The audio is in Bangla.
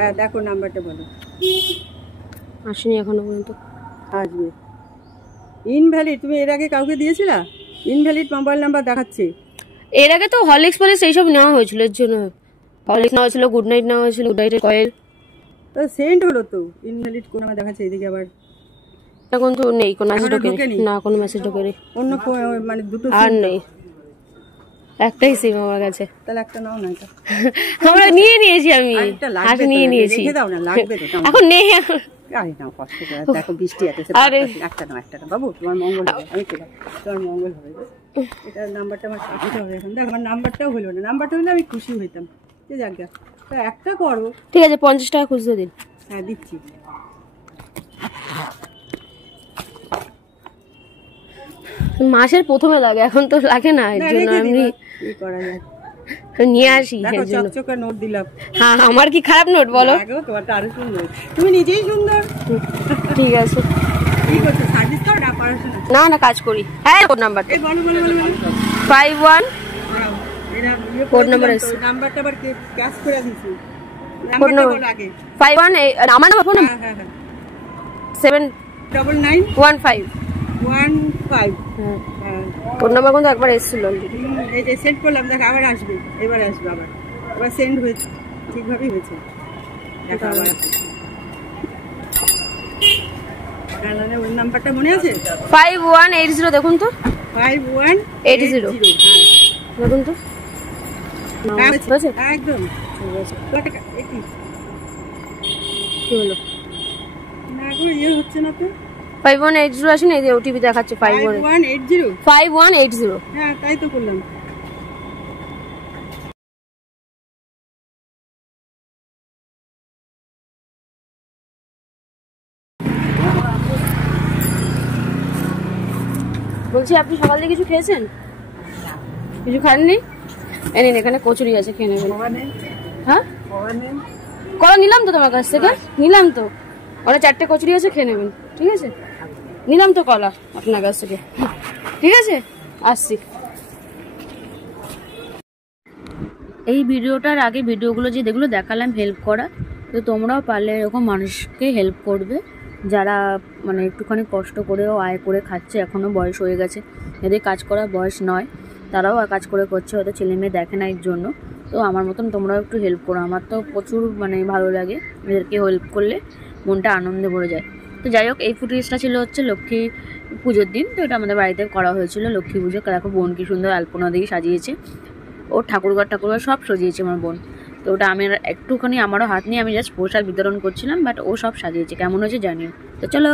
হ্যাঁ দেখো নাম্বারটা বলো। আসেনি এখনো পর্যন্ত। আসবে। ইনভ্যালিড, তুমি এর আগে কাউকে দিয়েছিলা? ইনভ্যালিড মোবাইল নাম্বার দেখাচ্ছে। এর আগে তো হরলিক্স ফলিক্স এইসব নেওয়া হয়েছিল, এর জন্য হরলিক্স নেওয়া হয়েছিল, গুড নাইট নেওয়া হয়েছিল, গুড নাইটের কয়েল। তো সেন্ড হলো তো, ইনভ্যালিড কোন আমার দেখাচ্ছে এদিকে আবার। এখন তো নেই কোনো মেসেজ ঢোকেনি, না কোনো মেসেজ ঢোকেনি। অন্য মানে দুটো আর নেই, একটাই সিম আমার কাছে। তাহলে একটা নাও না, এটা আমরা নিয়ে নিয়েছি, আমি হাতে নিয়ে নিয়েছি। রেখে দাও না, লাগবে তো এখন নেই। আরে না কষ্ট করে, দেখো বৃষ্টি আছে, একটা নাও বাবু, তোমার মঙ্গল হবে। আমি কেলাম, তোমার মঙ্গল হবে। এটা নাম্বারটা আমার দিতে হবে এখন। দেখো আমার নাম্বারটাও হলো না, নাম্বারটা হলে আমি খুশি হইতাম। যে যাক গা, তো একটা করো। ঠিক আছে, 50 টাকা খুচরো দিন। হ্যাঁ দিচ্ছি। মাসের প্রথমে লাগে, এখন তো লাগে না, এর জন্য আমি কি করা যায় নিয়ে আসি। দেখো চকচকে নোট দিলাম। হ্যাঁ, আমার কি খারাপ নোট বলো? তোমারটা আরো সুন্দর, তুমি নিজেই সুন্দর। ঠিক আছে, কি করছো, সার্ভিস করো না পড়াশোনা? না না, কাজ করি। হ্যাঁ, কোড নাম্বার এই বলো বলো বলো 51 এরা কোড নাম্বার আছে। নাম্বারটা আবার ক্যাশ করে দিছি। কোড নাম্বার আগে 51 আমার নাম্বার ফোন। হ্যাঁ হ্যাঁ 79915 15 হ্যাঁ, কোড নাম্বার কিন্তু একবার এসেছিল অলরেডি। এই যে সেন্ড করলাম, দেখো আবার আসবে, এবার আসবে আবার। আবার সেন্ড হয়েছে, ঠিকভাবেই হয়েছে। দেখো আবার ওই নাম্বারটা মনে আছে? 5180 দেখুন তো। 5180 দেখুন তো। একদম কি হলো? না গো, ইয়ে হচ্ছে না তো। 5180 আসেনি, এই যে ওটিপি দেখাচ্ছে 5180। হ্যাঁ তাই তো করলাম। বলছি আপনি সকাল থেকে কিছু খেয়েছেন? কিছু খাননি? নিন, এখানে কচুরি আছে, খেয়ে নেবেন। হ্যাঁ, কলা নিলাম তো তোমার কাছ থেকে, নিলাম তো। ওরা 4টে কচুরি আছে, খেয়ে নেবেন। ঠিক আছে, নিলাম তো কলা আপনার কাছ থেকে। ঠিক আছে, আসছি। এই ভিডিওটার আগে ভিডিওগুলো যে যেগুলো দেখালাম হেল্প করা, তো তোমরাও পারলে এরকম মানুষকে হেল্প করবে যারা মানে একটুখানি কষ্ট করেও আয় করে খাচ্ছে, এখনও বয়স হয়ে গেছে, এদের কাজ করার বয়স নয়, তারাও কাজ করে করছে, হয়তো ছেলে মেয়ে দেখে না এর জন্য। তো আমার মতন তোমরাও একটু হেল্প করো, আমার তো প্রচুর মানে ভালো লাগে, এদেরকে হেল্প করলে মনটা আনন্দে ভরে যায়। তো যাই হোক, এই ফুটেজটা ছিল হচ্ছে লক্ষ্মী পুজোর দিন, তো এটা আমাদের বাড়িতে করা হয়েছিল লক্ষ্মী পুজো। দেখো বোন কি সুন্দর আলপনা দিয়ে সাজিয়েছে, ও ঠাকুরঘর সব সাজিয়েছে আমার বোন। তো ওটা আমি একটুখানি আমারও হাত নিয়ে আমি জাস্ট প্রসাদ বিতরণ করছিলাম, বাট ও সব সাজিয়েছে। কেমন হয়েছে জানিও। তো চলো।